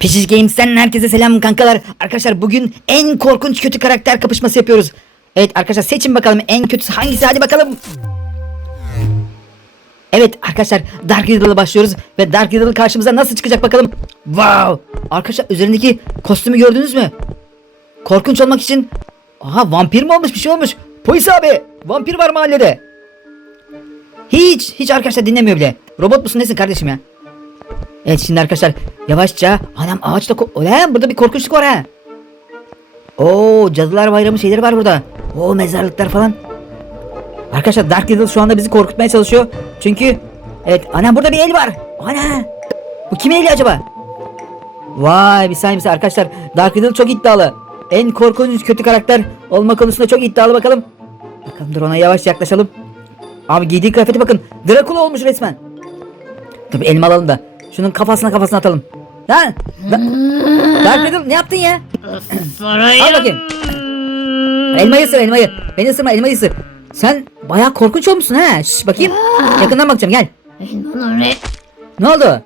Peşiz Games'ten herkese selam kankalar. Arkadaşlar bugün en korkunç kötü karakter kapışması yapıyoruz. Evet arkadaşlar seçin bakalım en kötüsü hangisi hadi bakalım. Evet arkadaşlar Dark Riddle'la başlıyoruz ve Dark Riddle karşımıza nasıl çıkacak bakalım. Wow! Arkadaşlar üzerindeki kostümü gördünüz mü? Korkunç olmak için Aha vampir mi olmuş bir şey olmuş. Polis abi vampir var mahallede. Hiç hiç arkadaşlar dinlemiyor bile. Robot musun nesin kardeşim ya? Evet şimdi arkadaşlar yavaşça anam ağaçta Ulan burada bir korkunçluk var ha. Oo cadılar bayramı şeyleri var burada. Oo mezarlıklar falan. Arkadaşlar Dark Riddle şu anda bizi korkutmaya çalışıyor. Çünkü evet anam burada bir el var. Ana. Bu kimin eli acaba? Vay bir saniye bir saniye arkadaşlar Dark Riddle çok iddialı. En korkunç kötü karakter olma konusunda çok iddialı bakalım. Bakalım dur ona yavaş yaklaşalım. Abi giydiği kıyafete bakın. Drakula olmuş resmen. Dur bir elma alalım da. Şunun kafasına kafasına atalım. Lan! Da Dark Riddle ne yaptın ya? Sarayım. Al bakayım. Elmayı ısır elmayı. Beni ısırma elmayı ısır. Sen bayağı korkunç olmuşsun ha. Şş, bakayım. Yakından bakacağım gel. Elmanın, re Ne oldu?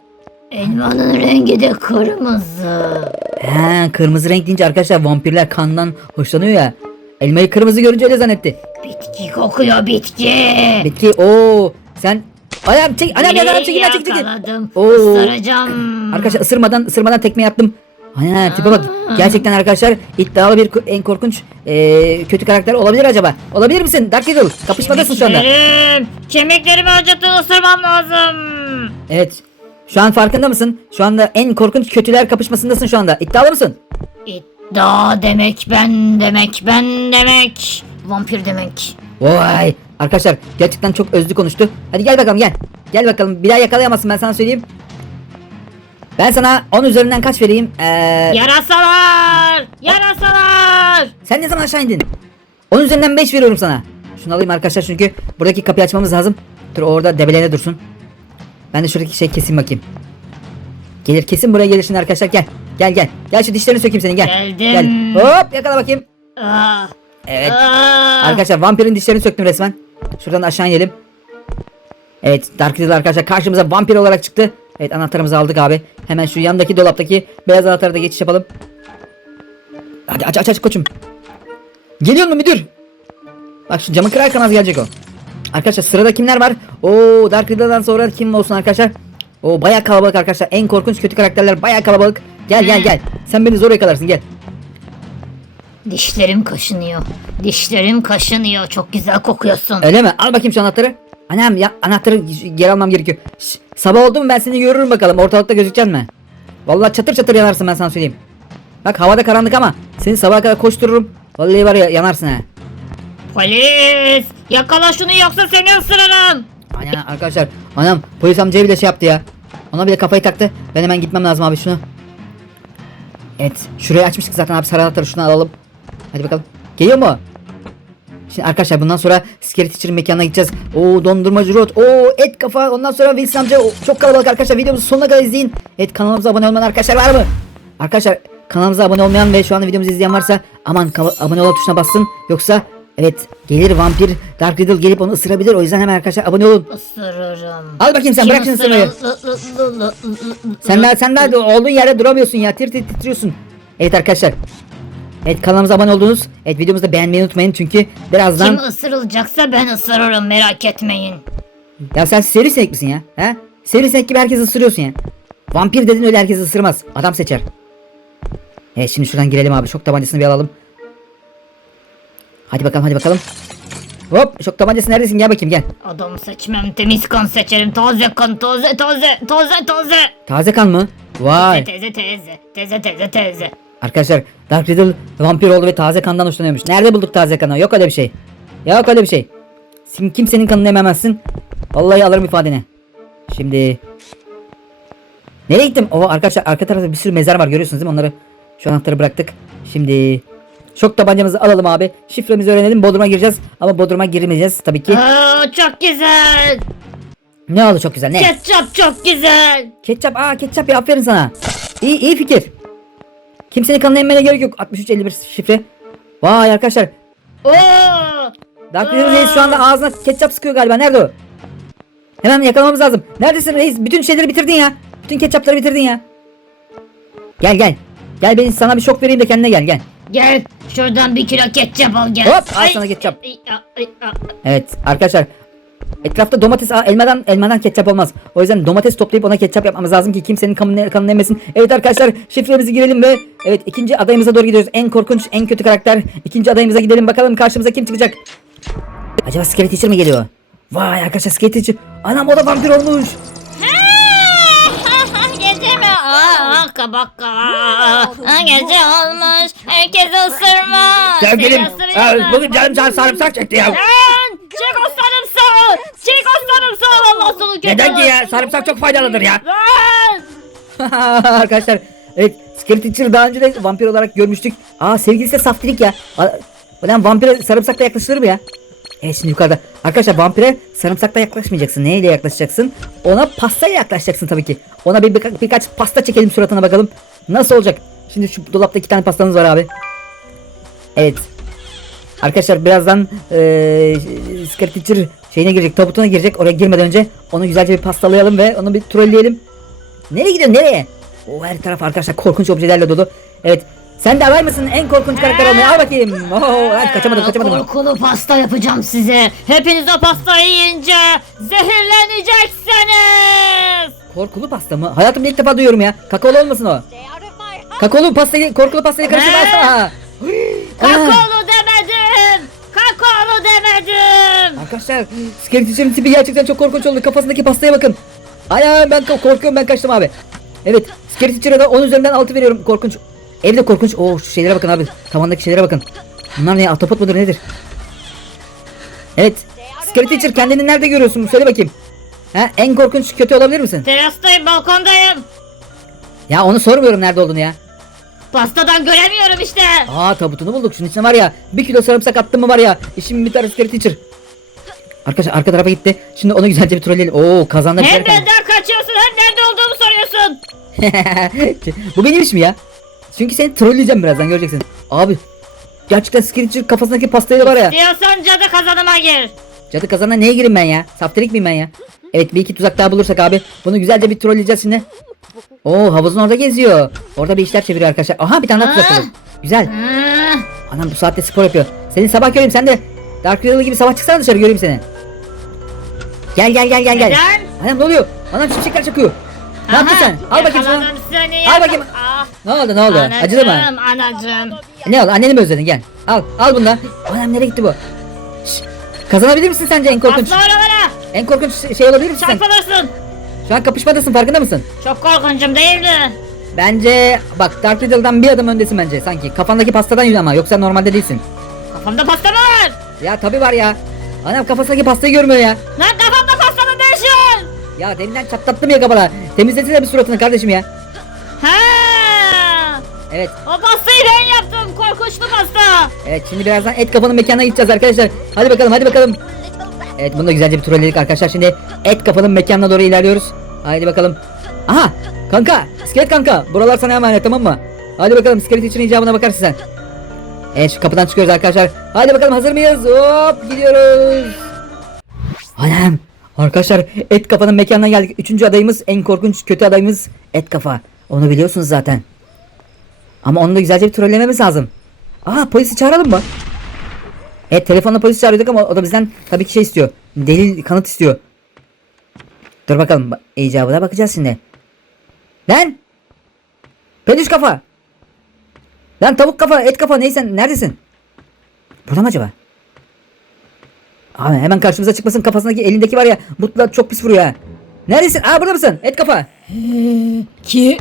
elmanın rengi de kırmızı. He kırmızı renk deyince arkadaşlar vampirler kandan hoşlanıyor ya. Elmayı kırmızı görünce öyle zannetti. Bitki kokuyor bitki. Bitki o sen Ayağım çek anam ya çekil lan çekil çekil. Yakaladım. Oo. Isıracağım. Arkadaşlar ısırmadan ısırmadan tekme attım. Ana tipe bak. Gerçekten arkadaşlar iddialı bir en korkunç eee, kötü karakter olabilir acaba? Olabilir misin Dark Riddle? Kapışmadasın şu anda. Kemiklerim. Kemiklerimi acıttın ısırmam lazım. Evet. Şu an farkında mısın? Şu anda en korkunç kötüler kapışmasındasın şu anda. İddialı mısın? İddia demek ben demek ben demek. Vampir demek. Vay. Arkadaşlar gerçekten çok özlü konuştu. Hadi gel bakalım gel. Gel bakalım. Bir daha yakalayamazsın ben sana söyleyeyim. Ben sana 10 üzerinden kaç vereyim? Ee, Yarasalar. Yarasalar. sen ne zaman aşağı indin? 10 üzerinden 5 veriyorum sana. Şunu alayım arkadaşlar çünkü buradaki kapıyı açmamız lazım. Dur orada debelene dursun. Ben de şuradaki şey keseyim bakayım. Gelir kesin buraya gelir şimdi arkadaşlar gel. Gel gel. Gel şu dişlerini sökeyim senin gel. Geldim. Gel. Hop yakala bakayım. Ah. Evet. Ah. Arkadaşlar vampirin dişlerini söktüm resmen. Şuradan aşağı inelim. Evet Dark Riddle arkadaşlar karşımıza vampir olarak çıktı. Evet anahtarımızı aldık abi. Hemen şu yandaki dolaptaki beyaz anahtarı da geçiş yapalım. Hadi aç aç aç koçum. Geliyor mu müdür? Bak şu camı kırar kırmaz gelecek o. Arkadaşlar sırada kimler var? Oo Dark Riddle'dan sonra kim olsun arkadaşlar? Oo baya kalabalık arkadaşlar. En korkunç kötü karakterler baya kalabalık. Gel gel gel. Sen beni zor yakalarsın gel. Dişlerim kaşınıyor. Dişlerim kaşınıyor. Çok güzel kokuyorsun. Öyle mi? Al bakayım şu anahtarı. Anam ya anahtarı geri almam gerekiyor. Şş, sabah oldu mu ben seni görürüm bakalım. Ortalıkta gözükeceksin mi? Vallahi çatır çatır yanarsın ben sana söyleyeyim. Bak havada karanlık ama seni sabaha kadar koştururum. Vallahi var ya yanarsın ha. Polis! Yakala şunu yoksa seni ısırırım. Ana arkadaşlar anam polis amcaya bile şey yaptı ya. Ona bile kafayı taktı. Ben hemen gitmem lazım abi şunu. Evet şurayı açmıştık zaten abi sarı anahtarı şunu alalım. Hadi bakalım. Geliyor mu? Şimdi arkadaşlar bundan sonra Scary Teacher'ın mekanına gideceğiz. Oo dondurmacı rot. Oo et kafa. Ondan sonra Wilson amca. Oo, çok kalabalık arkadaşlar. Videomuzu sonuna kadar izleyin. Evet kanalımıza abone olmayan arkadaşlar var mı? Arkadaşlar kanalımıza abone olmayan ve şu anda videomuzu izleyen varsa aman abone ol tuşuna bassın. Yoksa evet gelir vampir Dark Riddle gelip onu ısırabilir. O yüzden hemen arkadaşlar abone olun. Isırırım. Al bakayım sen bırak şimdi ısırmayı. Sen daha sen daha olduğun yerde duramıyorsun ya. Tir tir titriyorsun. Evet arkadaşlar. Evet kanalımıza abone oldunuz. Evet videomuzu da beğenmeyi unutmayın çünkü birazdan Kim ısırılacaksa ben ısırırım merak etmeyin. Ya sen sivrisinek misin ya? He? Sivrisinek gibi herkesi ısırıyorsun ya. Vampir dedin öyle herkes ısırmaz. Adam seçer. Evet şimdi şuradan girelim abi. Şok tabancasını bir alalım. Hadi bakalım hadi bakalım. Hop şok tabancası neredesin gel bakayım gel. Adam seçmem temiz kan seçerim taze kan taze taze taze taze. Taze kan mı? Vay. Teyze teyze teyze teyze teyze. Arkadaşlar Dark Riddle vampir oldu ve taze kandan hoşlanıyormuş. Nerede bulduk taze kanı? Yok öyle bir şey. Yok öyle bir şey. Sen kimsenin kanını ememezsin. Vallahi alırım ifadeni. Şimdi Nereye gittim? O arkadaşlar arka tarafta bir sürü mezar var görüyorsunuz değil mi? Onları şu anahtarı bıraktık. Şimdi şok tabancamızı alalım abi. Şifremizi öğrenelim. Bodrum'a gireceğiz. Ama Bodrum'a girmeyeceğiz tabii ki. Aa, çok güzel. Ne oldu çok güzel ne? Ketçap çok güzel. Ketçap. Aa ketçap ya aferin sana. İyi iyi fikir. Kimsenin kanını emmene gerek yok. 6351 şifre. Vay arkadaşlar. Oo. Dark Reis şu anda ağzına ketçap sıkıyor galiba. Nerede o? Hemen yakalamamız lazım. Neredesin reis? Bütün şeyleri bitirdin ya. Bütün ketçapları bitirdin ya. Gel gel. Gel ben sana bir şok vereyim de kendine gel gel. Gel şuradan bir kilo ketçap al gel. Hop, al sana ketçap. Evet arkadaşlar. Etrafta domates Aa, elmadan elmadan ketçap olmaz. O yüzden domates toplayıp ona ketçap yapmamız lazım ki kimsenin kanını, kanını emmesin. Evet arkadaşlar şifremizi girelim ve evet ikinci adayımıza doğru gidiyoruz. En korkunç, en kötü karakter. İkinci adayımıza gidelim bakalım karşımıza kim çıkacak. Acaba Skelet Teacher mi geliyor? Vay arkadaşlar Skelet Teacher. Anam o da vampir olmuş. Gece mi? Aa, kabak kabak. Aa, Gece olmuş. Herkes ısırmış. Sevgilim Seni ısırıyorlar. bugün canım can sarımsak çekti ya. Çek o sarımsağı. Çek o sarımsağı. Allah sonu kötü Neden ki ya? Sarımsak çok faydalıdır ya. Lan! Arkadaşlar evet Skelet Teacher daha önce de vampir olarak görmüştük. Aa sevgilisi de saftirik ya. A- Ulan vampire sarımsakla yaklaşılır mı ya? Evet şimdi yukarıda. Arkadaşlar vampire sarımsakla yaklaşmayacaksın. Neyle yaklaşacaksın? Ona pastayla yaklaşacaksın tabii ki. Ona bir birka- birkaç pasta çekelim suratına bakalım. Nasıl olacak? Şimdi şu dolapta iki tane pastamız var abi. Evet. Arkadaşlar birazdan eee Skelet Teacher şeyine girecek, tabutuna girecek. Oraya girmeden önce onu güzelce bir pastalayalım ve onu bir trolleyelim. Nereye gidiyorsun nereye? O her taraf arkadaşlar korkunç objelerle dolu. Evet. Sen de aday mısın en korkunç karakter olmaya? Al bakayım. Oo, hadi kaçamadım kaçamadım. Korkulu pasta yapacağım size. Hepiniz o pastayı yiyince zehirleneceksiniz. Korkulu pasta mı? Hayatımda ilk defa duyuyorum ya. Kakaolu olmasın o. Kakaolu pastayı, korkulu pastayı karıştırmazsana. Kakaolu. Kakaolu demedim. Arkadaşlar Skeletor'ın tipi gerçekten çok korkunç oldu. Kafasındaki pastaya bakın. Ay ben ko- korkuyorum ben kaçtım abi. Evet Skeletor'a da 10 üzerinden 6 veriyorum. Korkunç. Evde korkunç. Oo şu şeylere bakın abi. Tavandaki şeylere bakın. Bunlar ne? Atopot mudur nedir? Evet. Skeletor kendini nerede görüyorsun? Söyle bakayım. Ha, en korkunç kötü olabilir misin? Terastayım balkondayım. Ya onu sormuyorum nerede olduğunu ya. Pastadan göremiyorum işte. Aa tabutunu bulduk. Şunun içine var ya. Bir kilo sarımsak attım mı var ya. İşim biter Skeletor. Arkadaşlar arka tarafa gitti. Şimdi onu güzelce bir trolleyelim. Oo kazandı bir Hem şeyler benden kaçıyorsun hem nerede olduğumu soruyorsun. Bu benim iş mi ya? Çünkü seni trolleyeceğim birazdan göreceksin. Abi gerçekten Skeletor kafasındaki pastayla var ya. Diyorsan cadı kazanıma gir. Cadı kazana neye gireyim ben ya? Saftirik miyim ben ya? Evet bir iki tuzak daha bulursak abi. Bunu güzelce bir trolleyeceğiz şimdi. Oo havuzun orada geziyor. Orada bir işler çeviriyor arkadaşlar. Aha bir tane daha tuzak buldum. Güzel. Anam bu saatte spor yapıyor. Seni sabah göreyim sen de. Dark Riddle gibi sabah çıksana dışarı göreyim seni. Gel gel gel gel gel. Neden? Anam ne oluyor? Anam şimşekler çakıyor. Ne yaptın sen? Al bakayım Seni, Al bakayım. Ah, Ne oldu ne oldu? Acıdı mı? Anacığım. Ne oldu? Anneni mi özledin? Gel. Al. Al bunu da. Anam nereye gitti bu? Şşş. Kazanabilir misin sence en korkunç? Atla oralara. En korkunç şey olabilir misin sen? Çarpılırsın. Şu an kapışmadasın farkında mısın? Çok korkuncum değil mi? Bence bak Dark Riddle'dan bir adım öndesin bence sanki. Kafandaki pastadan yürü ama yoksa normalde değilsin. Kafamda pasta mı var? Ya tabi var ya. Anam kafasındaki pastayı görmüyor ya. Lan kafamda pasta mı değişiyor? Ya deminden çatlattım ya kafana. Temizlesene bir suratını kardeşim ya. Ha! Evet. O pastayı ben Korkunçlu pasta. Evet şimdi birazdan et kafanın mekanına gideceğiz arkadaşlar. Hadi bakalım hadi bakalım. Evet bunu da güzelce bir trolledik arkadaşlar. Şimdi et kafanın mekanına doğru ilerliyoruz. Haydi bakalım. Aha kanka iskelet kanka. Buralar sana emanet tamam mı? Hadi bakalım iskelet için icabına bakarsın sen. Evet şu kapıdan çıkıyoruz arkadaşlar. Hadi bakalım hazır mıyız? Hop gidiyoruz. Anam. Arkadaşlar et kafanın mekanına geldik. Üçüncü adayımız en korkunç kötü adayımız et kafa. Onu biliyorsunuz zaten. Ama onu da güzelce bir trollememiz lazım. Aa polisi çağıralım mı? Evet telefonla polisi çağırıyorduk ama o da bizden tabii ki şey istiyor. Delil kanıt istiyor. Dur bakalım ba- icabına bakacağız şimdi. Lan! Peluş kafa! Lan tavuk kafa, et kafa neysen neredesin? Burada mı acaba? Abi hemen karşımıza çıkmasın kafasındaki elindeki var ya mutlu çok pis vuruyor ha. Neredesin? Aa burada mısın? Et kafa. Ki?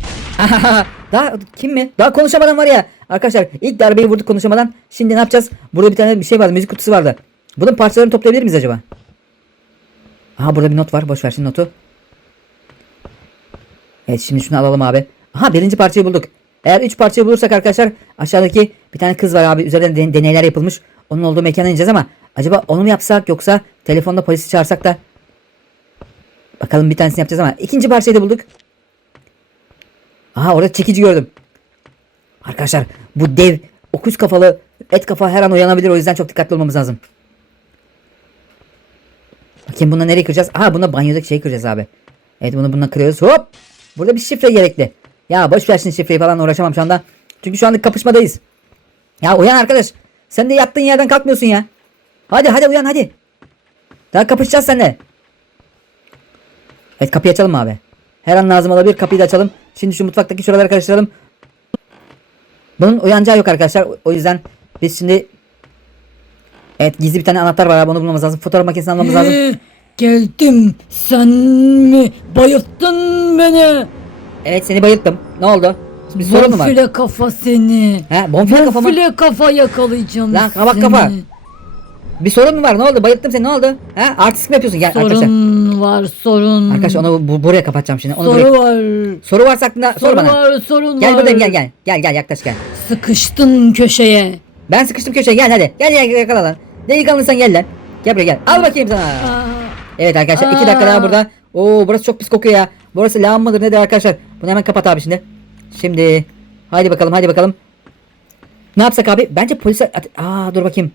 Daha kim mi? Daha konuşamadan var ya. Arkadaşlar ilk darbeyi vurduk konuşamadan. Şimdi ne yapacağız? Burada bir tane bir şey vardı. Müzik kutusu vardı. Bunun parçalarını toplayabilir miyiz acaba? Aha burada bir not var. Boş ver şimdi notu. Evet şimdi şunu alalım abi. Aha birinci parçayı bulduk. Eğer üç parçayı bulursak arkadaşlar aşağıdaki bir tane kız var abi. Üzerinde den- deneyler yapılmış. Onun olduğu mekana ineceğiz ama acaba onu mu yapsak yoksa telefonda polisi çağırsak da Bakalım bir tanesini yapacağız ama ikinci parçayı da bulduk. Aha orada çekici gördüm. Arkadaşlar bu dev okuz kafalı et kafa her an uyanabilir o yüzden çok dikkatli olmamız lazım. Bakayım bunu nereye kıracağız? Aha buna banyodaki şeyi kıracağız abi. Evet bunu bununla kırıyoruz. Hop! Burada bir şifre gerekli. Ya boş ver şimdi şifreyi falan uğraşamam şu anda. Çünkü şu anda kapışmadayız. Ya uyan arkadaş. Sen de yattığın yerden kalkmıyorsun ya. Hadi hadi uyan hadi. Daha kapışacağız seninle. Evet kapıyı açalım abi. Her an lazım olabilir kapıyı da açalım. Şimdi şu mutfaktaki şuraları karıştıralım. Bunun uyanacağı yok arkadaşlar. O yüzden biz şimdi Evet gizli bir tane anahtar var abi onu bulmamız lazım. Fotoğraf makinesini almamız lazım. Ee, geldim. Sen mi bayılttın beni? Evet seni bayılttım. Ne oldu? Bir sorun mu var? Bonfile kafa seni. He bonfile kafa mı? Bonfile kafa yakalayacağım Lan kabak seni. kafa. Bir sorun mu var? Ne oldu? Bayılttım seni. Ne oldu? He? Artist mi yapıyorsun? Gel arkadaşlar. Sorun var sorun. Arkadaşlar onu bu, buraya kapatacağım şimdi. Onu Soru buraya. var. Soru varsa aklında sor Soru bana. var sorun Gel var. buradayım gel gel. Gel gel yaklaş gel. Sıkıştın köşeye. Ben sıkıştım köşeye gel hadi. Gel gel yakala lan. Delikanlıysan gel lan. Gel buraya gel. Al bakayım sana. Aa, Evet arkadaşlar iki Aa. dakika daha burada. Oo burası çok pis kokuyor ya. Burası lağım mıdır nedir arkadaşlar? Bunu hemen kapat abi şimdi. Şimdi. Haydi bakalım haydi bakalım. Ne yapsak abi? Bence polise... Aa dur bakayım.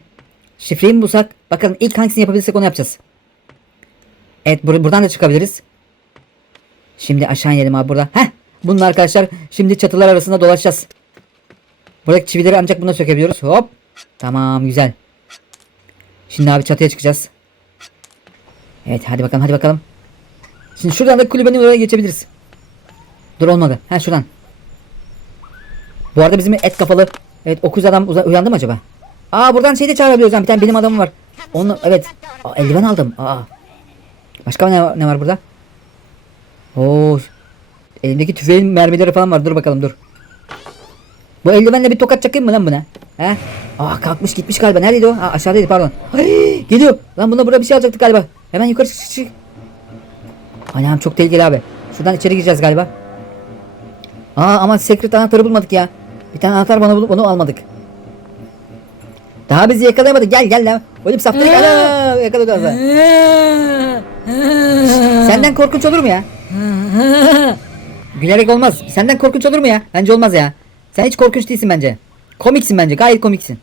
Şifreyi mi bulsak? Bakalım ilk hangisini yapabilirsek onu yapacağız. Evet bur- buradan da çıkabiliriz. Şimdi aşağı inelim abi burada. Heh. Bunun arkadaşlar şimdi çatılar arasında dolaşacağız. Buradaki çivileri ancak buna sökebiliyoruz. Hop. Tamam güzel. Şimdi abi çatıya çıkacağız. Evet hadi bakalım hadi bakalım. Şimdi şuradan da kulübenin oraya geçebiliriz. Dur olmadı. Ha şuradan. Bu arada bizim et kafalı evet okuz adam uyandı mı acaba? Aa buradan şey de çağırabiliyoruz. ha, Bir tane benim adamım var. Onu evet. Aa, eldiven aldım. Aa. Başka ne, var- ne var burada? Oo. Elimdeki tüfeğin mermileri falan var. Dur bakalım dur. Bu eldivenle bir tokat çakayım mı lan buna? He? Aa kalkmış gitmiş galiba. Neredeydi o? Aa, aşağıdaydı pardon. Ay, geliyor. Lan bunda burada bir şey alacaktık galiba. Hemen yukarı çık, çık. Anam çok tehlikeli abi. Şuradan içeri gireceğiz galiba. Aa ama secret anahtarı bulmadık ya. Bir tane anahtar bana bulup onu almadık. Daha bizi yakalayamadı. Gel gel lan. Oğlum safta yakala. Yakaladı ee. Senden korkunç olur mu ya? Gülerek olmaz. Senden korkunç olur mu ya? Bence olmaz ya. Sen hiç korkunç değilsin bence. Komiksin bence. Gayet komiksin.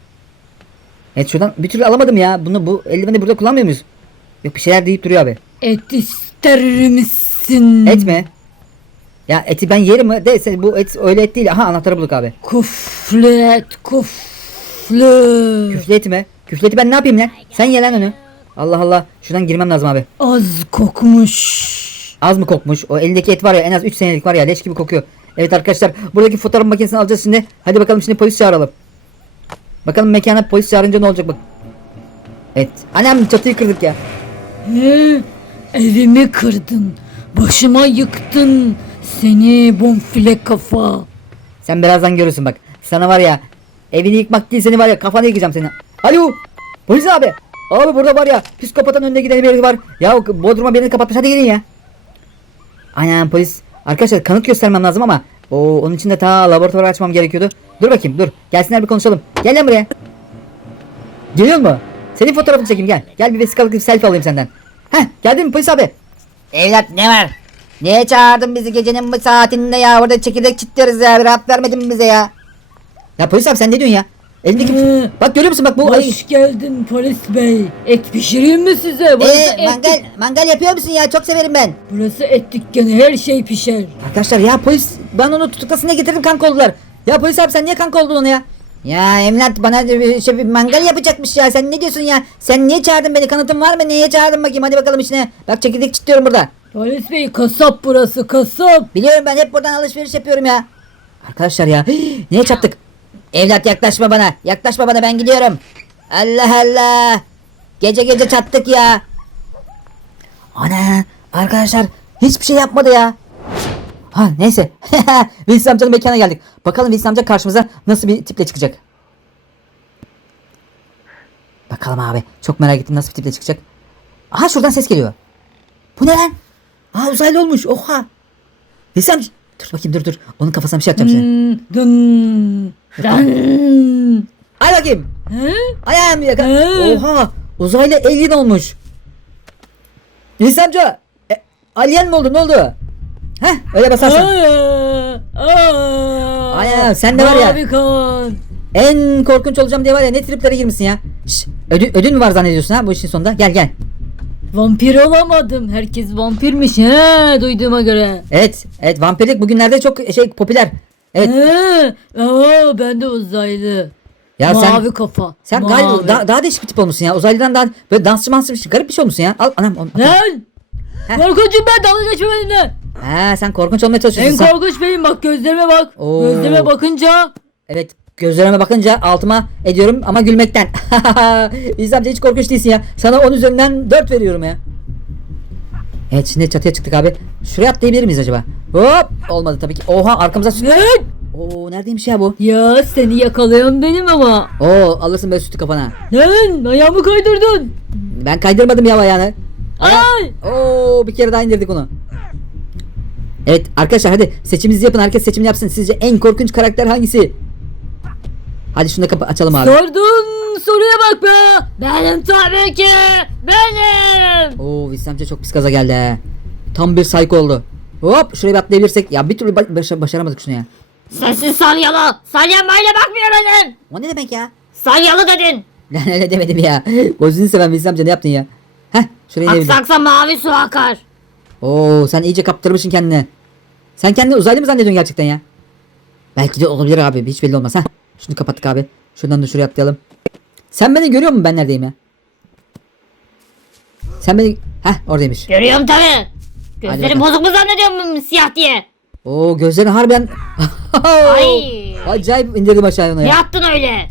Evet şuradan bir türlü alamadım ya. Bunu bu eldiveni burada kullanmıyor muyuz? Yok bir şeyler deyip duruyor abi. Et ister misin? Et mi? Ya eti ben yerim mi? De sen- bu et öyle et değil. Aha anahtarı bulduk abi. Kuflet kufle. Küflü eti mi? Küflü eti ben ne yapayım lan? Sen ye lan onu. Allah Allah. Şuradan girmem lazım abi. Az kokmuş. Az mı kokmuş? O elindeki et var ya en az 3 senelik var ya leş gibi kokuyor. Evet arkadaşlar buradaki fotoğraf makinesini alacağız şimdi. Hadi bakalım şimdi polis çağıralım. Bakalım mekana polis çağırınca ne olacak bak. Evet. Anam çatıyı kırdık ya. He, evimi kırdın. Başıma yıktın. Seni bonfile kafa. Sen birazdan görürsün bak. Sana var ya evini yıkmak değil seni var ya kafanı yıkacağım seni. Alo polis abi. Abi burada var ya psikopatın önüne giden biri var. Ya Bodrum'a birini kapatmış hadi gelin ya. Aynen polis. Arkadaşlar kanıt göstermem lazım ama o onun için de ta laboratuvar açmam gerekiyordu. Dur bakayım dur. Gelsinler bir konuşalım. Gel lan buraya. Geliyor mu? Senin fotoğrafını çekeyim gel. Gel bir vesikalık bir selfie alayım senden. Heh geldin mi polis abi? Evlat ne var? Niye çağırdın bizi gecenin bu saatinde ya? Orada çekirdek çitliyoruz ya. Bir rahat vermedin bize ya. Ya polis abi sen ne diyorsun ya? Elindeki... Ee, Bak görüyor musun bak bu... Ay, Hoş geldin polis bey. Et pişireyim mi size? Burası, Ee, et, mangal, mangal yapıyor musun ya? Çok severim ben. burası et dükkanı her şey pişer. Arkadaşlar ya polis ben onu tutuklasın diye getirdim kanka oldular. Ya polis abi sen niye kanka oldun onu ya? Ya Emlat bana bir, şey, bir mangal yapacakmış ya sen ne diyorsun ya? Sen niye çağırdın beni kanıtın var mı? Niye çağırdın bakayım hadi bakalım içine. Bak çekirdek çitliyorum burada. Polis bey kasap burası kasap. Biliyorum ben hep buradan alışveriş yapıyorum ya. Arkadaşlar ya niye çarptık? Evlat yaklaşma bana. Yaklaşma bana ben gidiyorum. Allah Allah. Gece gece çattık ya. Ana arkadaşlar hiçbir şey yapmadı ya. Ha neyse. Wilson amcanın mekana geldik. Bakalım Wilson amca karşımıza nasıl bir tiple çıkacak. Bakalım abi. Çok merak ettim nasıl bir tiple çıkacak. Aha şuradan ses geliyor. Bu ne lan? Aa uzaylı olmuş. Oha. Wilson amca. Dur bakayım dur dur. Onun kafasına bir şey atacağım şimdi. Dın, Ay bakayım. He? Ayağım yaka. He. Oha. Uzaylı alien olmuş. Wilson amca. E, alien mi oldu ne oldu? Heh öyle basarsın. Aynen, sen de var ya. Mavi kan. En korkunç olacağım diye var ya ne triplere girmişsin ya. Şş, ödül mü var zannediyorsun ha bu işin sonunda? Gel gel. vampir olamadım. Herkes vampirmiş he duyduğuma göre. Evet. Evet vampirlik bugünlerde çok şey popüler. Evet. He, aa, ben de uzaylı. Ya sen Mavi kafa. sen mavi. gayet daha, daha değişik bir tip olmuşsun ya. Uzaylıdan daha böyle dansçı mansçı bir şey. Garip bir şey olmuşsun ya. Al anam. al- Lan! Heh. Korkunçum ben dalga geçme benimle. Ha sen korkunç olmaya çalışıyorsun. En sen. korkunç benim bak gözlerime bak. Oo. Gözlerime bakınca Evet gözlerime bakınca altıma ediyorum ama gülmekten. Amca hiç korkunç değilsin ya. Sana 10 üzerinden 4 veriyorum ya. Evet şimdi çatıya çıktık abi. Şuraya atlayabilir miyiz acaba? Hop olmadı tabii ki. Oha arkamıza sü- Lan! Oo neredeymiş ya bu? Ya seni yakalayan benim ama. Oo alırsın böyle sütü kafana. Lan ayağımı kaydırdın. Ben kaydırmadım ya ayağını. Ay! Oo bir kere daha indirdik onu. Evet arkadaşlar hadi seçiminizi yapın. Herkes seçimini yapsın. Sizce en korkunç karakter hangisi? Hadi şunu da kapı açalım abi. Sordun soruya bak be. Benim tabii ki. Benim. Oo Vissamca çok pis gaza geldi he. Tam bir psycho oldu. Hop şuraya bir atlayabilirsek. Ya bir türlü ba- başa- başaramadık şunu ya. Sensin salyalı. Salyan böyle bakmıyor dedin. O ne demek ya? Salyalı dedin. Lan öyle demedim ya. Gözünü seven Vissamca ne yaptın ya? Heh şuraya inebildim. Aksaksa mavi su akar. Oo sen iyice kaptırmışsın kendini. Sen kendini uzaylı mı zannediyorsun gerçekten ya? Belki de olabilir abi. Hiç belli olmaz. Heh. Şunu kapattık abi. Şuradan da şuraya atlayalım. Sen beni görüyor musun ben neredeyim ya? Sen beni... Heh oradaymış. Görüyorum bakalım. Gözlerim bozuk mu zannediyorum siyah diye? Oo gözlerin harbiden... Ay. Acayip indirdim aşağıya onu Ne ya. yaptın öyle?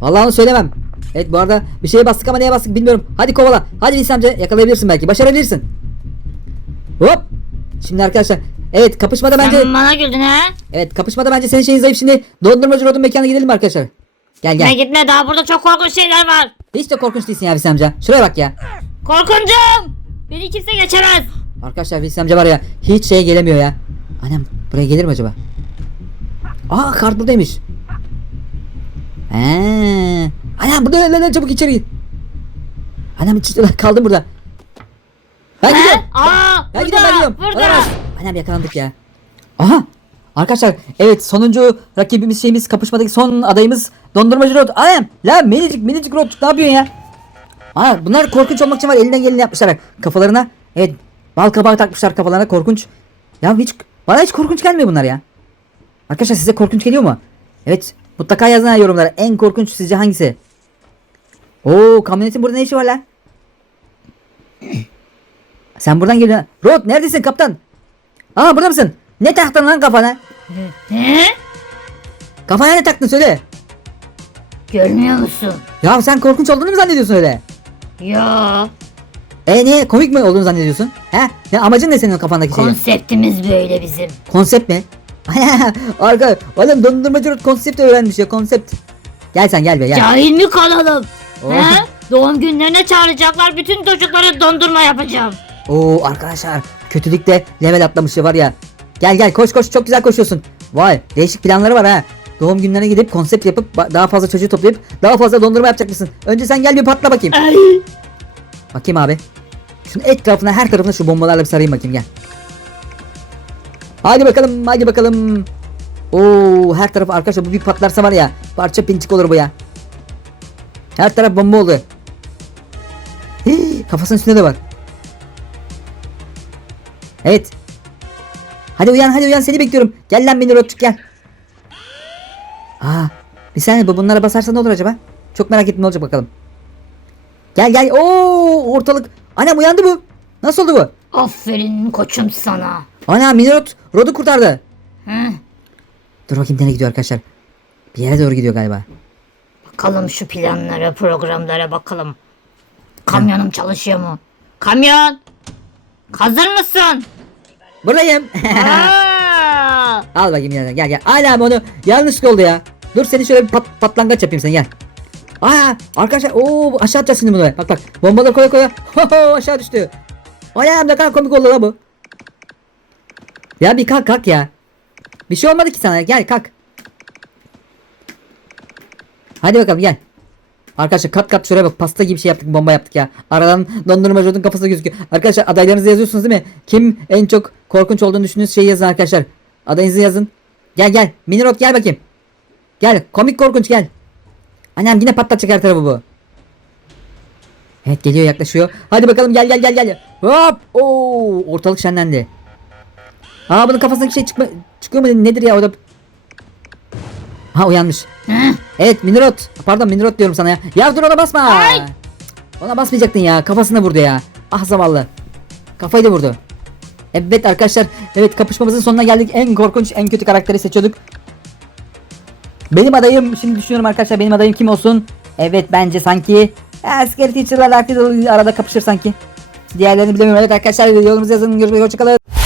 Vallahi onu söylemem. Evet bu arada bir şeye bastık ama neye bastık bilmiyorum. Hadi kovala. Hadi Veysel amca yakalayabilirsin belki. Başarabilirsin. Hop. Şimdi arkadaşlar. Evet kapışmada bence... Sen bana güldün ha? Evet kapışmada bence senin şeyin zayıf. Şimdi dondurmacı Rod'un mekanına gidelim arkadaşlar? Gel gel. gitme daha burada çok korkunç şeyler var. Hiç de korkunç değilsin ya Veysel amca. Şuraya bak ya. Korkuncum. Beni kimse geçemez. Arkadaşlar Veysel amca var ya hiç şeye gelemiyor ya. Anam buraya gelir mi acaba? Aa kart buradaymış. He. Anam burada lan, lan, lan, çabuk içeri git. Anam içeride lan, kaldım burada. Ben gidiyorum. Aa, Ben burada, gidiyorum ben gidiyorum. burada. Olamaz. Anam yakalandık ya. Aha. Arkadaşlar evet sonuncu rakibimiz şeyimiz kapışmadaki son adayımız dondurmacı Rod. Anam lan minicik minicik Rod ne yapıyorsun ya? Aa bunlar korkunç olmak için var elinden geleni yapmışlar. Kafalarına evet bal kabağı takmışlar kafalarına korkunç. Ya hiç bana hiç korkunç gelmiyor bunlar ya. Arkadaşlar size korkunç geliyor mu? Evet mutlaka yazın yorumlara en korkunç sizce hangisi? Oo kamyonetin burada ne işi var lan? Sen buradan geliyorsun. Rod neredesin kaptan? Aa burada mısın? Ne taktın lan kafana? He? Kafana ne taktın söyle. Görmüyor musun? Ya sen korkunç olduğunu mu zannediyorsun öyle? Ya E niye komik mi olduğunu zannediyorsun? He? Ne amacın ne senin o kafandaki şeyin? konseptimiz böyle bizim. Konsept mi? Arka oğlum dondurmacı Rod konsept öğrenmiş ya konsept. Gel sen gel be gel. Cahil mi kalalım? Oh. He? Doğum günlerine çağıracaklar bütün çocuklara dondurma yapacağım. Oo arkadaşlar kötülükte level atlamış ya var ya. Gel gel koş koş çok güzel koşuyorsun. Vay değişik planları var ha. Doğum günlerine gidip konsept yapıp daha fazla çocuğu toplayıp daha fazla dondurma yapacak mısın? Önce sen gel bir patla bakayım. Ay. Bakayım abi. Şunun etrafına her tarafına şu bombalarla bir sarayım bakayım gel. Hadi bakalım hadi bakalım. Oo her taraf arkadaşlar bu bir patlarsa var ya parça pinçik olur bu ya. Her taraf bomba oldu. Hii, kafasının üstünde de var. Evet. Hadi uyan hadi uyan seni bekliyorum. Gel lan beni Rotçuk gel. Aa, bir saniye bu bunlara basarsa ne olur acaba? Çok merak ettim ne olacak bakalım. Gel gel. Oo ortalık. Anam uyandı bu. Nasıl oldu bu? Aferin koçum sana. Ana Minirot Rod'u kurtardı. Hı? Dur bakayım nereye gidiyor arkadaşlar. Bir yere doğru gidiyor galiba. Bakalım şu planlara, programlara bakalım. Kamyonum çalışıyor mu? Kamyon! Hazır mısın? Buradayım. Al bakayım yanına gel gel. Hala onu yanlışlıkla oldu ya. Dur seni şöyle bir pat, patlangaç yapayım sen gel. Aa arkadaşlar ooo aşağı atacağız şimdi bunu. Bak bak bombaları koya koya. Ho ho aşağı düştü. Aya ne kadar komik oldu la bu. Ya bir kalk kalk ya. Bir şey olmadı ki sana gel kalk. Hadi bakalım gel. Arkadaşlar kat kat şuraya bak pasta gibi şey yaptık bomba yaptık ya. Aradan dondurma Rod'un kafası gözüküyor. Arkadaşlar adaylarınızı yazıyorsunuz değil mi? Kim en çok korkunç olduğunu düşündüğünüz şeyi yazın arkadaşlar. Adayınızı yazın. Gel gel. Mini Rod gel bakayım. Gel komik korkunç gel. Annem yine patlatacak her tarafı bu. Evet geliyor yaklaşıyor. Hadi bakalım gel gel gel gel. Hop. Oo, ortalık şenlendi. Aa bunun kafasındaki şey çıkma çıkıyor mu nedir ya o da Ha uyanmış. evet Minirot. Pardon Minirot diyorum sana ya. Ya dur ona basma. Ona basmayacaktın ya. Kafasına vurdu ya. Ah zavallı. Kafayı da vurdu. Evet arkadaşlar. Evet kapışmamızın sonuna geldik. En korkunç en kötü karakteri seçiyorduk. Benim adayım şimdi düşünüyorum arkadaşlar benim adayım kim olsun? Evet bence sanki Scary Teacher'la Dark arada kapışır sanki. Diğerlerini bilemiyorum. Evet arkadaşlar yorumunuzu yazın. Görüşmek üzere. Hoşçakalın.